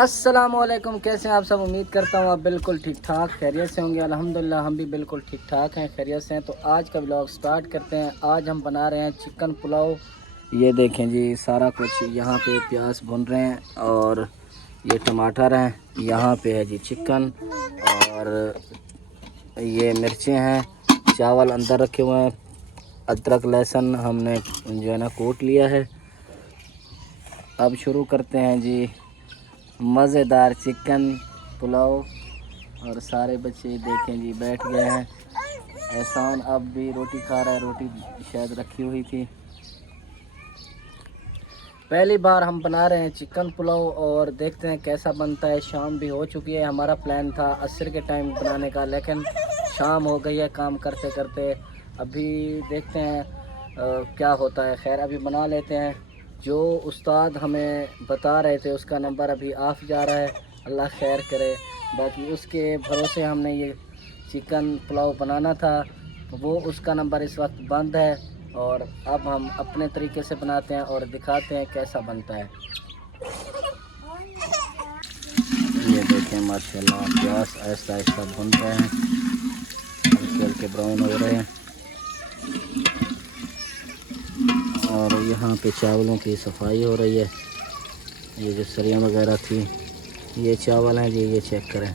अस्सलामुअलैकुम, कैसे हैं आप सब। उम्मीद करता हूँ आप बिल्कुल ठीक ठाक खैरियत से होंगे। अल्हम्दुलिल्लाह हम भी बिल्कुल ठीक ठाक हैं, खैरियत से हैं। तो आज का व्लॉग स्टार्ट करते हैं। आज हम बना रहे हैं चिकन पुलाव। ये देखें जी, सारा कुछ यहाँ पे प्याज भून रहे हैं और ये टमाटर हैं, यहाँ पे है जी चिकन और ये मिर्चें हैं, चावल अंदर रखे हुए हैं, अदरक लहसुन हमने जो है ना कूट लिया है। अब शुरू करते हैं जी मज़ेदार चिकन पुलाव। और सारे बच्चे देखें जी बैठ गए हैं। एहसान अब भी रोटी खा रहा है, रोटी शायद रखी हुई थी। पहली बार हम बना रहे हैं चिकन पुलाव और देखते हैं कैसा बनता है। शाम भी हो चुकी है, हमारा प्लान था असर के टाइम बनाने का, लेकिन शाम हो गई है काम करते करते। अभी देखते हैं क्या होता है। खैर अभी बना लेते हैं। जो उस्ताद हमें बता रहे थे उसका नंबर अभी ऑफ जा रहा है, अल्लाह खैर करे। बाकी उसके भरोसे हमने ये चिकन पुलाव बनाना था, वो उसका नंबर इस वक्त बंद है। और अब हम अपने तरीके से बनाते हैं और दिखाते हैं कैसा बनता है। ये देखें माशाल्लाह प्याज ऐसा ऐसा भून रहे हैं, हल्के हल्के ब्राउन हो रहे हैं। और यहाँ पे चावलों की सफाई हो रही है। ये जो सरियाँ वगैरह थी, ये चावल हैं जी, ये चेक करें।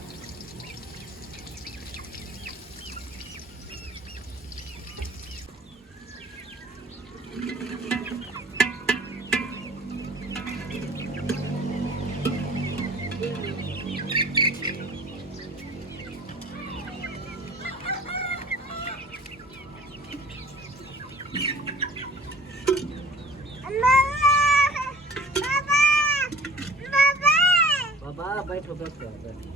बाबा बैठो बैठो बैठो।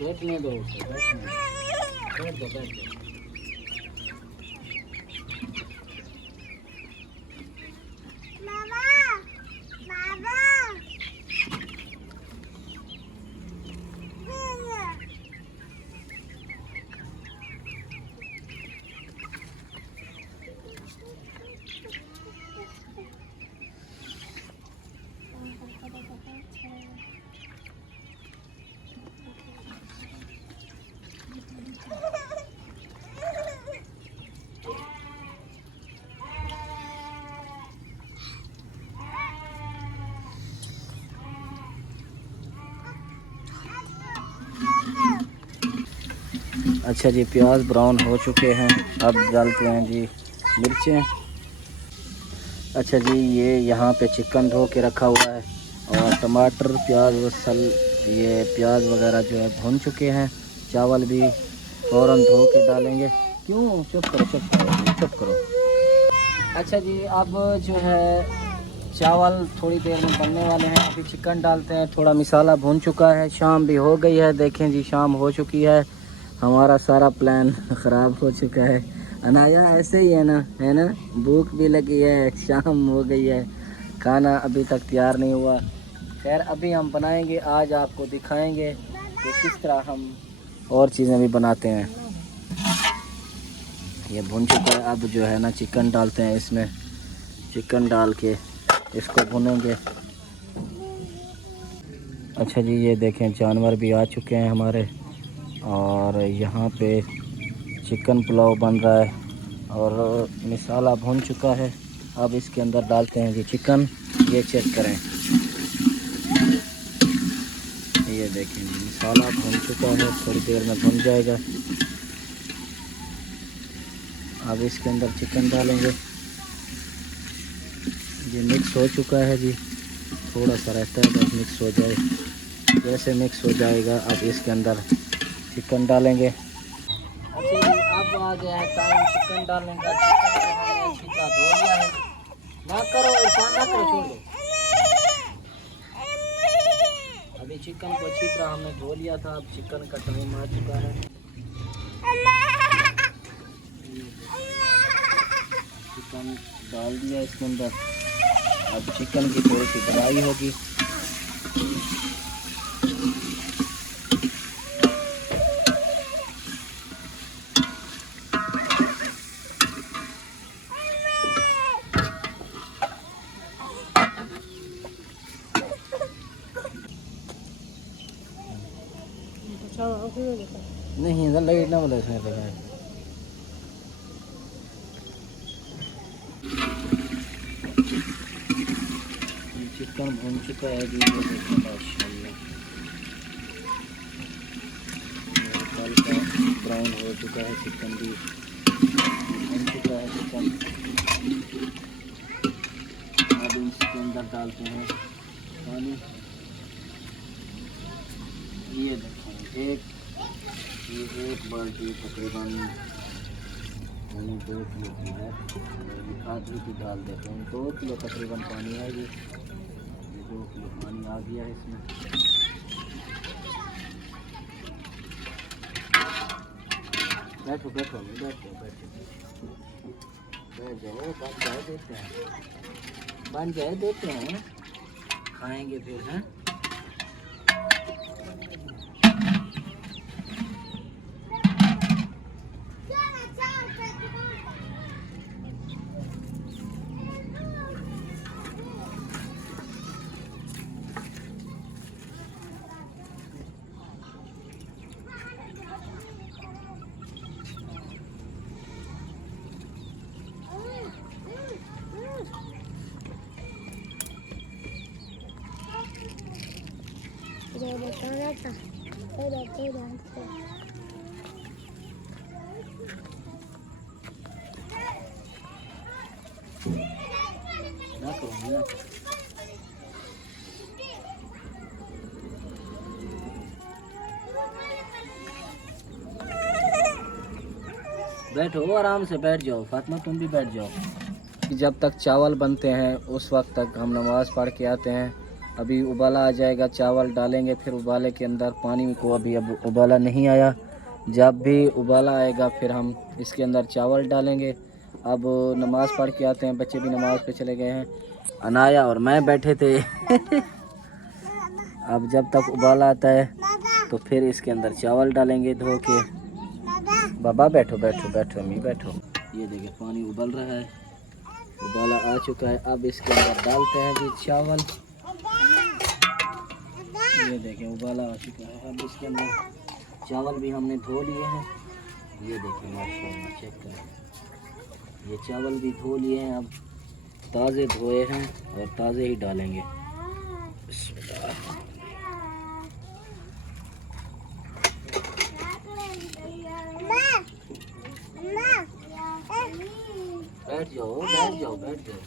बैठने दो उसे, बैठने दो, बैठ दो बैठ दो। अच्छा जी, प्याज ब्राउन हो चुके हैं। अब डालते हैं जी मिर्चें। अच्छा जी, ये यहाँ पे चिकन धो के रखा हुआ है और टमाटर प्याज ये प्याज वगैरह जो है भून चुके हैं। चावल भी फ़ौरन धो के डालेंगे। क्यों चुप करो चुप करो चुप करो। अच्छा जी, अब जो है चावल थोड़ी देर में बनने वाले हैं। अभी चिकन डालते हैं। थोड़ा मसाला भून चुका है। शाम भी हो गई है, देखें जी शाम हो चुकी है। हमारा सारा प्लान ख़राब हो चुका है। अनाया ऐसे ही है ना, भूख भी लगी है, शाम हो गई है, खाना अभी तक तैयार नहीं हुआ। खैर अभी हम बनाएंगे, आज आपको दिखाएंगे कि किस तरह हम और चीज़ें भी बनाते हैं। ये भुन चुका है। अब जो है ना चिकन डालते हैं इसमें। चिकन डाल के इसको भुनेंगे। अच्छा जी, ये देखें जानवर भी आ चुके हैं हमारे और यहाँ पे चिकन पुलाव बन रहा है और मसाला भुन चुका है। अब इसके अंदर डालते हैं जी चिकन। ये चेक करें, ये देखें मसाला भुन चुका है, थोड़ी देर में भुन जाएगा। अब इसके अंदर चिकन डालेंगे। ये मिक्स हो चुका है जी, थोड़ा सा रहता है बस मिक्स हो जाए। जैसे मिक्स हो जाएगा अब इसके अंदर चिकन डालेंगे। अच्छा जी, अब आ गया है टाइम चिकन डालने का। चिकन धो लिया है। ना करो इरफान, ना करो, छोड़ दो। अभी चिकन को अच्छी तरह हमने धो लिया था। अब चिकन का टाइम आ चुका है। हम डाल दिया इसके अंदर। अब चिकन की थोड़ी सी बनाई होगी। नहीं इधर लाइट ना बोले इसमें लगा है। चिकन भून चुका है जी, ये देखो माशाल्लाह हल्का ब्राउन हो चुका है। चिकन भी भून चुका है चिकन। अब इसके अंदर डालते हैं पानी। ये देखो एक बाल्टी तकरीबन मैंने 2 किलो की है, आधी की डाल देते हैं। 2 किलो तकरीबन पानी है ये 2 किलो पानी आ गया है इसमें। बैठो बैठो बैठ जाओ, बन जाए देते हैं खाएंगे फिर हैं। ना करूँगी ना। बैठो आराम से बैठ जाओ फातिमा, तुम भी बैठ जाओ। जब तक चावल बनते हैं उस वक्त तक हम नमाज़ पढ़ के आते हैं। अभी उबाला आ जाएगा, चावल डालेंगे, फिर उबाले के अंदर पानी को अभी अब उबाला नहीं आया। जब भी उबाला आएगा फिर हम इसके अंदर चावल डालेंगे। अब नमाज़ पढ़ के आते हैं, बच्चे भी नमाज़ पे चले गए हैं। अनाया और मैं बैठे थे अब जब तक उबाला आता है तो फिर इसके अंदर चावल डालेंगे धो के। बाबा बैठो बैठो बैठो अम्मी बैठो। ये देखिए पानी उबल रहा है, उबाला आ चुका है। अब इसके अंदर डालते हैं जी चावल। ये देखें उबाला आ चुका है। अब इसके अंदर चावल भी हमने धो लिए हैं। ये देखें माशाल्लाह चेक करें, ये चावल भी धो लिए हैं। अब ताज़े धोए हैं और ताज़े ही डालेंगे। बैठ जाओ बैठ जाओ बैठ जाओ।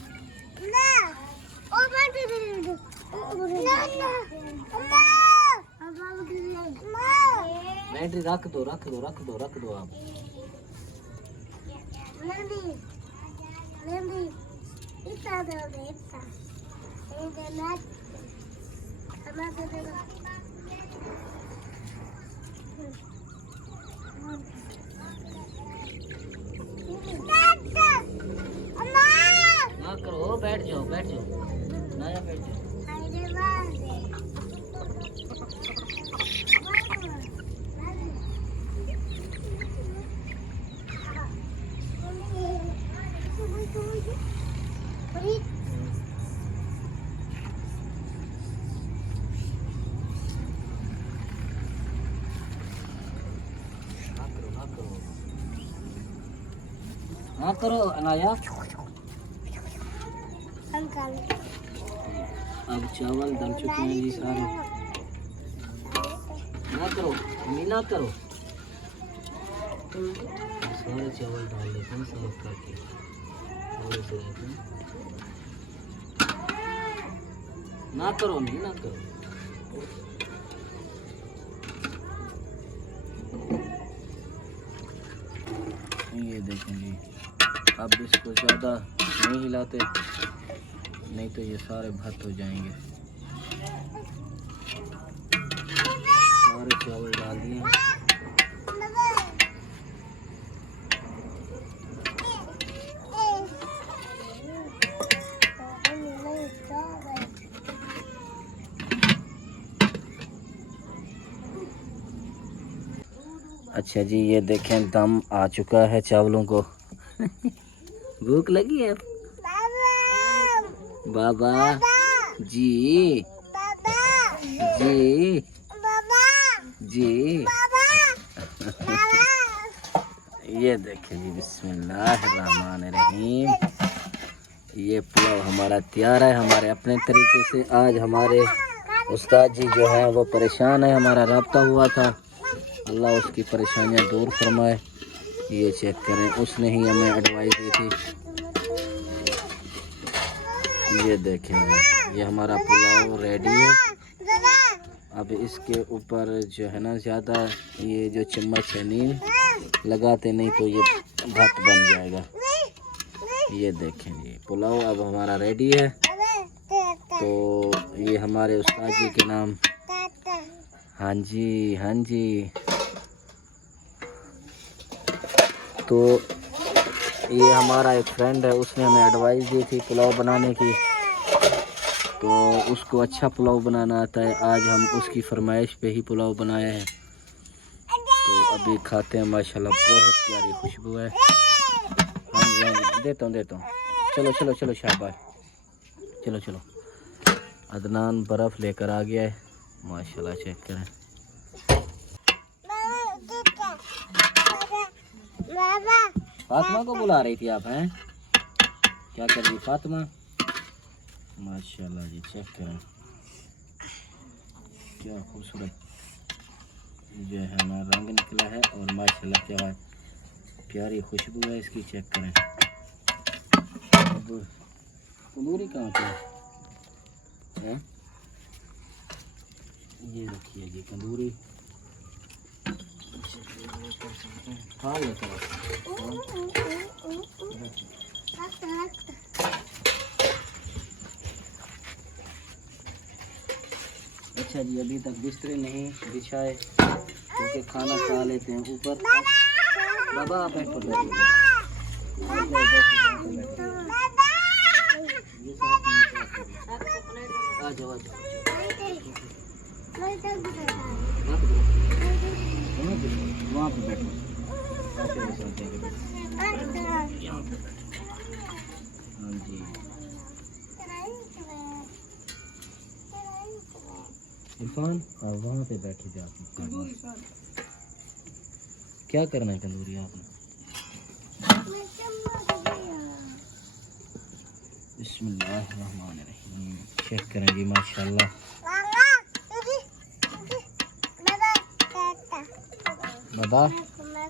बैटरी रख दो रख दो रख दो रख दो आप। ना करो बैठ जाओ बैठ जाओ नया बैठ जाओ। हाँ करो अनाया। अब चावल डल चुके हैं जी सारे। ना करो अम्मी ना करो। सारे चावल डाल देते हैं साफ करके। ना करो अम्मी ना करो। ये देखें जी, अब इसको ज़्यादा नहीं हिलाते नहीं तो ये सारे भत हो जाएंगे। सारे चावल डाल दिए। अच्छा जी, ये देखें दम आ चुका है चावलों को। भूख लगी है बाबा जी? जी जी। ये देखें जी, बिस्मिल्लाहिर्रहमानिर्रहीम। ये पुलाव हमारा तैयार है हमारे अपने तरीके से। आज हमारे उस्ताद जी जो हैं वो परेशान है, हमारा राब्ता हुआ था, अल्लाह उसकी परेशानियां दूर फरमाए। ये चेक करें, उसने ही हमें एडवाइस दी थी। ये देखें जी, ये हमारा पुलाव रेडी है। अब इसके ऊपर जो है ना ज़्यादा ये जो चम्मच है नील लगाते, नहीं तो ये भात बन जाएगा। ये देखें जी, पुलाव अब हमारा रेडी है। तो ये हमारे उस्ताद जी के नाम। हाँ जी हाँ जी। तो ये हमारा एक फ्रेंड है, उसने हमें एडवाइस दी थी पुलाव बनाने की, तो उसको अच्छा पुलाव बनाना आता है। आज हम उसकी फरमाइश पे ही पुलाव बनाए हैं। तो अभी खाते हैं, माशाल्लाह बहुत प्यारी खुशबू है। हाँ जी हाँ जी, देता हूँ। चलो चलो चलो शाबाश, चलो चलो। अदनान बर्फ़ लेकर आ गया है, माशाल्लाह चेक करें। फातिमा को बुला रही थी आप हैं? क्या कर रही फातिमा? माशाल्लाह जी, चेक करें क्या खूबसूरत जो है ना रंग निकला है, और माशाल्लाह क्या प्यारी खुशबू है इसकी, चेक करें। अब तंदूरी कहाँ पे है? ये रखिए जी तंदूरी। खा लेते हैं। अच्छा जी, अभी तक बिस्तर नहीं बिछाए क्योंकि खाना खा लेते हैं ऊपर। बाबा बैठो बैठो। आ जाओ वहाँ पे बैठो। हाँ जी, इरफान आप वहाँ पे बैठे थे। आप क्या करना है तंदूरी आपने? बिस्मिल्लाहिर्रहमानिर्रहीम। चेक करें जी, माशाल्लाह। बाबा माशाल्लाह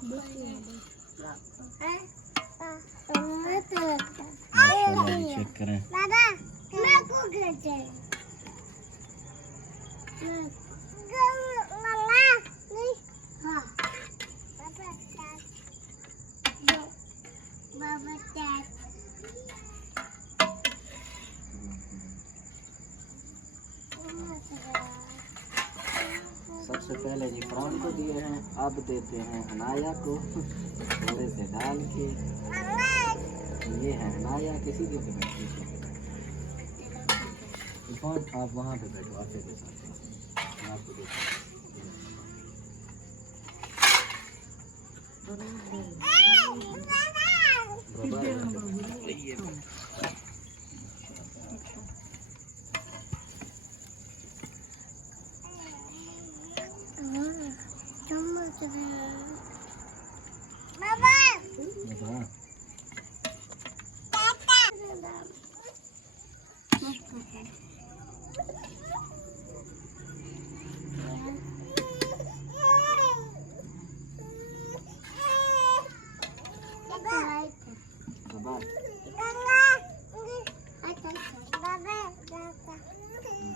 जी, चेक करें। सबसे पहले जी फ्राउन को दिए हैं, अब देते हैं हनाया को थोड़े से डाल के। ये है हनाया, किसी के बैठे आप वहाँ पे बैठो, आपके साथ आपको देखो।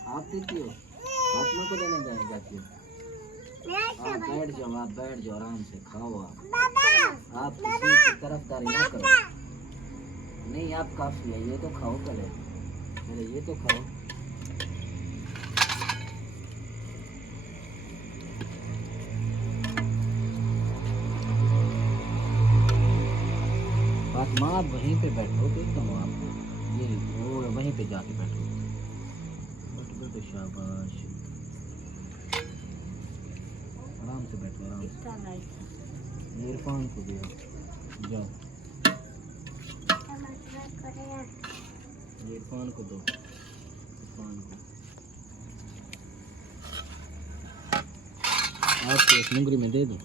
आप देती हो फातिमा को देने जाती हो? आप बैठ जाओ आराम से खाओ। आप किसी की तरफदारी ना करो। नहीं आप काफी है, ये तो खाओ पहले ये तो खाओ। फातिमा आप वहीं पे बैठो, देखता हूँ आपको। ये वो वहीं पे जाके बैठो। बैठो शाबाश, आराम से बैठो आराम से। इरफान को दिया, जाओ इरफान को दो, इरफान को आपको इस मुंगरी में दे दो।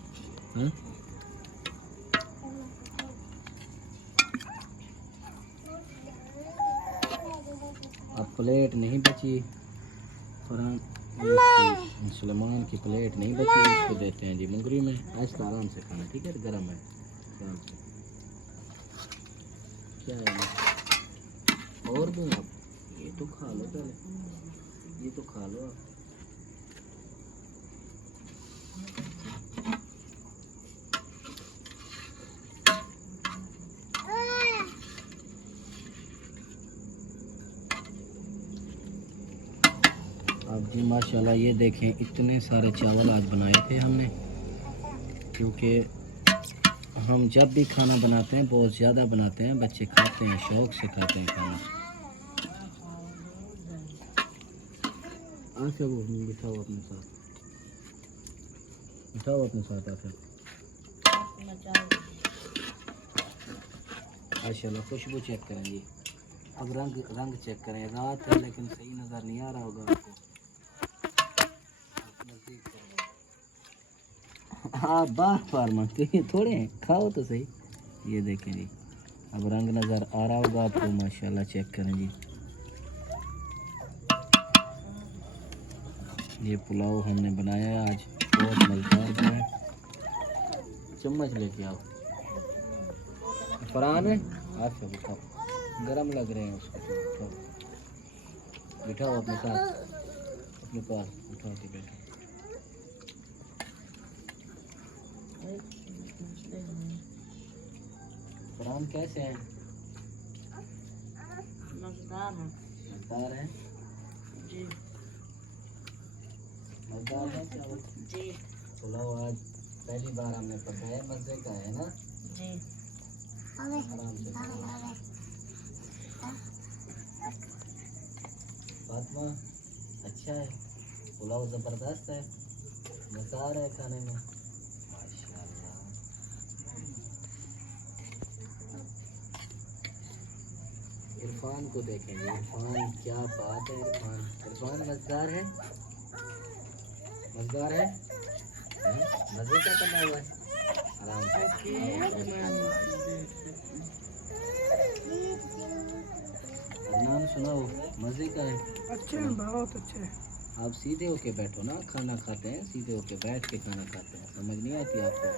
हाँ अब प्लेट नहीं बची फरहान, सलमान की प्लेट नहीं बची, इसको देते हैं जी मुंगरी में। ऐसा आराम से खाना, ठीक है, गर्म है आराम से। क्या है और दूँ आप? ये तो खा लो पहले, ये तो खा लो आप। अब जी माशाल्लाह ये देखें, इतने सारे चावल आज बनाए थे हमने, क्योंकि हम जब भी खाना बनाते हैं बहुत ज़्यादा बनाते हैं, बच्चे खाते हैं, शौक़ से खाते हैं खाना। आके वो बिठाओ अपने साथ, बिठाओ अपने साथ आके। माशाल्लाह खुशबू चेक करें जी, अब रंग चेक करें। रात है लेकिन सही नज़र नहीं आ रहा होगा आपको। हाँ बार बार मांगते हैं, थोड़े हैं, खाओ तो सही। ये देखें जी, अब रंग नज़र आ रहा होगा आपको, माशाल्लाह चेक करें जी। ये पुलाव हमने बनाया है आज, बहुत मज़ेदार बना है। चम्मच लेके आओ फरहान है, आप सब बिठाओ, गरम लग रहे हैं उसको, बिठाओ बिठाओ अपने साथ, अपने पास उठा के बैठो। फरहान कैसे हैं? मज़ेदार हैं, मज़ेदार हैं जी, मज़ेदार है चावल जी। पुलाव आज पहली बार हमने पकाया, मज़े का है ना जी। आराम से फातिमा, अच्छा है पुलाव, ज़बरदस्त है, मज़ा आ रहा है खाने में माशाल्लाह। इरफान को देखें, इरफान क्या बात है, इरफान इरफान मज़ेदार है, मज़ेदार है, मज़े का बना हुआ है आराम से। नाम सुनाओ, मज़े का है, अच्छे हैं, बहुत अच्छे हैं। आप सीधे होके बैठो ना, खाना खाते हैं सीधे होके बैठ के खाना खाते हैं, समझ नहीं आती आपको,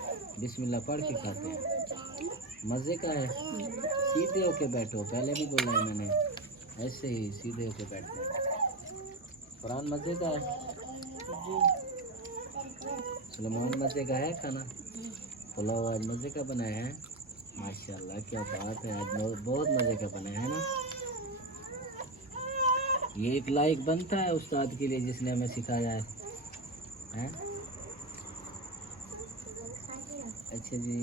बिस्मिल्लाह पढ़ के खाते हैं, मज़े का है। सीधे होके बैठो, पहले भी बोला है मैंने, ऐसे ही सीधे होके बैठो। फरहान मज़े का है जी, सलमान मज़े का है खाना, पुलाव आज मज़े का बनाया है माशाल्लाह, क्या बात है, आज बहुत मज़े का बनाया है ना। ये एक लाइक बनता है उस्ताद के लिए जिसने हमें सिखाया है, हैं? अच्छा जी,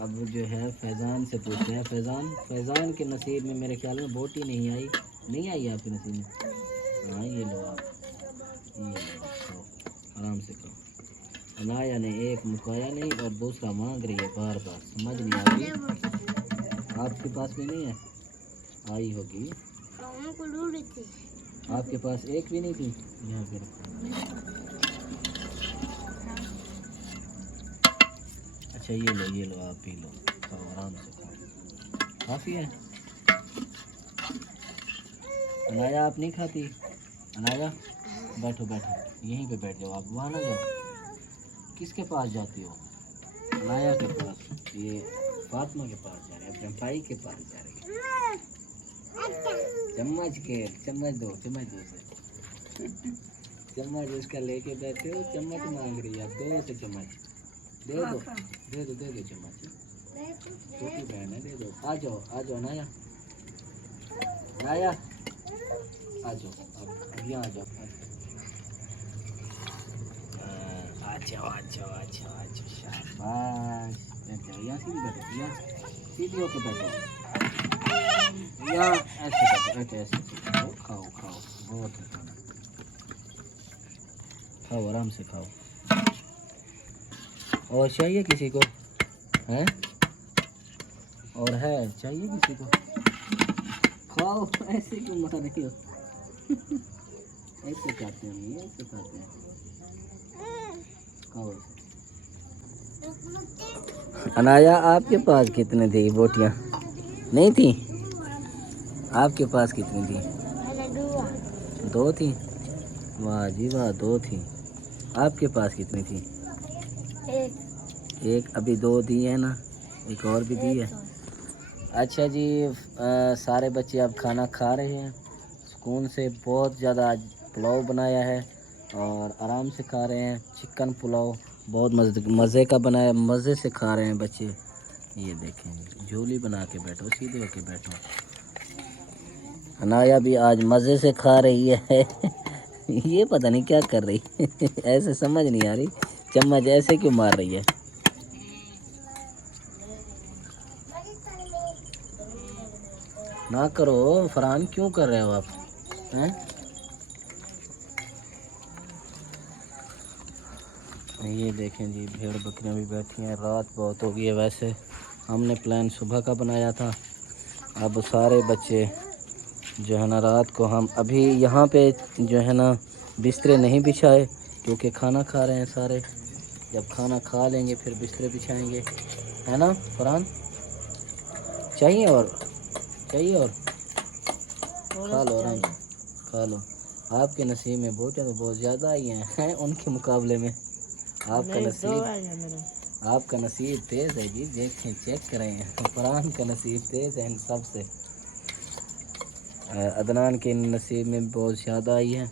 अब जो है फैज़ान से पूछते हैं। फैज़ान के नसीब में मेरे ख्याल में बोटी नहीं आई, नहीं आई आपके नसीब में? हाँ ये लो आप, ये लो खाओ, आराम से खाओ। अनाया ने एक मुकाया नहीं और दूसरा मांग रही है बार बार, समझ नहीं आ रही। आपके पास भी नहीं है? आई होगी आपके पास, एक भी नहीं थी यहाँ पे। अच्छा ये लो आप पी लो, खाओ आराम से खाओ, काफ़ी है। अनाया आप नहीं खाती? अनाया बैठो बैठो, यहीं पे बैठ जाओ आप, वहाँ ना जाओ। किसके पास जाती हो? अनाया के पास, ये फातिमा के पास जा रहे हैं, अपने भाई के पास जा रहे हैं। चम्मच दो उसे, चम्मच उसका लेके बैठे हो, चम्मच मांग रही है, आप दो उसे चम्मच, दे दो चम्मच, छोटी बहन है, दे दो। आ जाओ नाया, आ जाओ, अब यहाँ आ जाओ, शाबाश, बैठ जाओ, यहाँ सीधी बैठो, यहाँ सीधी होके बैठो, यहाँ ऐसे खाओ, बहुत है खाना, खाओ आराम से खाओ। और चाहिए किसी को? हैं? और है, चाहिए किसी को? खाओ, ऐसे क्यों मार रही हो? ऐसे खाते हैं ये, ऐसे खाते हैं। खाओ ऐसे। अनाया, आपके पास कितने थी बोटियाँ? नहीं थी? आपके पास कितनी थी? 2 थी। वाह जी वाह, 2 थी। आपके पास कितनी थी? एक। अभी 2 दी है ना, एक और भी दी है। अच्छा जी, सारे बच्चे अब खाना खा रहे हैं सुकून से। बहुत ज़्यादा आज पुलाव बनाया है और आराम से खा रहे हैं। चिकन पुलाव बहुत मज़े का बनाया, मज़े से खा रहे हैं बच्चे। ये देखें, झोली बना के बैठो, सीधे होके बैठो। अनाया भी आज मज़े से खा रही है। ये पता नहीं क्या कर रही है। ऐसे समझ नहीं आ रही, चम्मच ऐसे क्यों मार रही है? ना करो फरहान, क्यों कर रहे हो आप हैं? ये देखें जी, भेड़ बकरियां भी बैठी हैं। रात बहुत हो गई है। वैसे हमने प्लान सुबह का बनाया था। अब सारे बच्चे जो है ना, रात को हम अभी यहाँ पे जो है ना बिस्तरे नहीं बिछाए, क्योंकि खाना खा रहे हैं सारे। जब खाना खा लेंगे फिर बिस्तरे बिछाएंगे, है ना फरहान? चाहिए और? चाहिए और? खा लो आराम से, खा लो। आपके नसीब में बोटियाँ तो बहुत ज़्यादा आई हैं उनके मुकाबले में। आपका नसीब तेज़ है जी। देखें, चेक करें, फरहान का नसीब तेज़ है इन सब से। अदनान के नसीब में बहुत ज़्यादा आई है।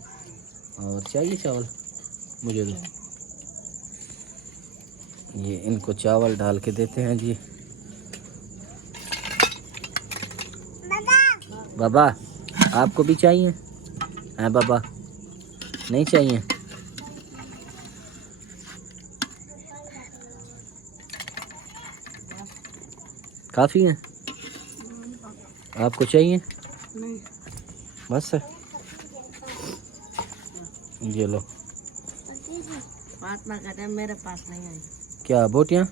और चाहिए चावल? मुझे दो। ये इनको चावल डाल के देते हैं जी। बाबा, आपको भी चाहिए? हैं बाबा? नहीं चाहिए? काफ़ी है? आपको चाहिए? नहीं। बस है? ये लो। मेरे पास नहीं है। क्या बोटियाँ?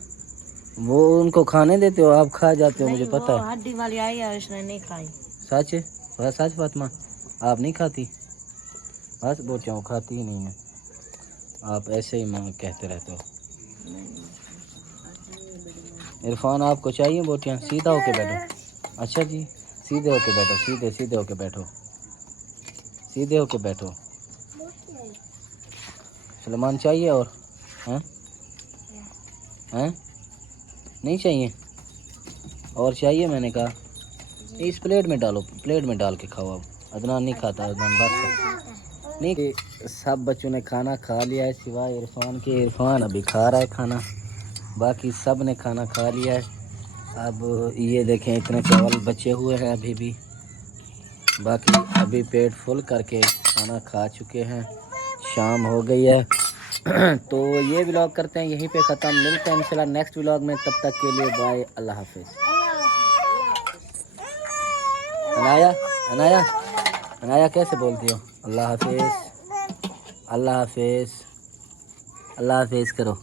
वो उनको खाने देते हो, आप खा जाते हो, मुझे पता है। हड्डी वाली आई है, उसने नहीं खाई। सच है? वह सच फातिमा, आप नहीं खाती? बस बोटियाँ खाती ही नहीं है, आप ऐसे ही माँ कहते रहते हो। इरफान, आपको चाहिए बोटियाँ? सीधा होके बैठो। अच्छा जी, सीधे होके बैठो, सीधे सीधे होके बैठो, सीधे होके बैठो। सलमान, चाहिए और? हैं? हैं? नहीं चाहिए? और चाहिए? मैंने कहा इस प्लेट में डालो, प्लेट में डाल के खाओ। अब अदनान नहीं खाता, अदनान बस नहीं। सब बच्चों ने खाना खा लिया है सिवाय इरफान के। इरफान अभी खा रहा है खाना, बाकी सब ने खाना खा लिया है। अब ये देखें, इतने चावल बचे हुए हैं अभी भी। बाकी अभी पेट फुल करके खाना खा चुके हैं, शाम हो गई है। तो ये व्लॉग करते हैं यहीं पे ख़त्म। मिलते हैं इंशाल्लाह नेक्स्ट व्लॉग में, तब तक के लिए बाय, अल्लाह हाफिज़। अनाया, अनाया, अनाया कैसे बोलती हो? अल्लाह हाफिज़, अल्लाह हाफिज़, अल्लाह हाफिज़ करो।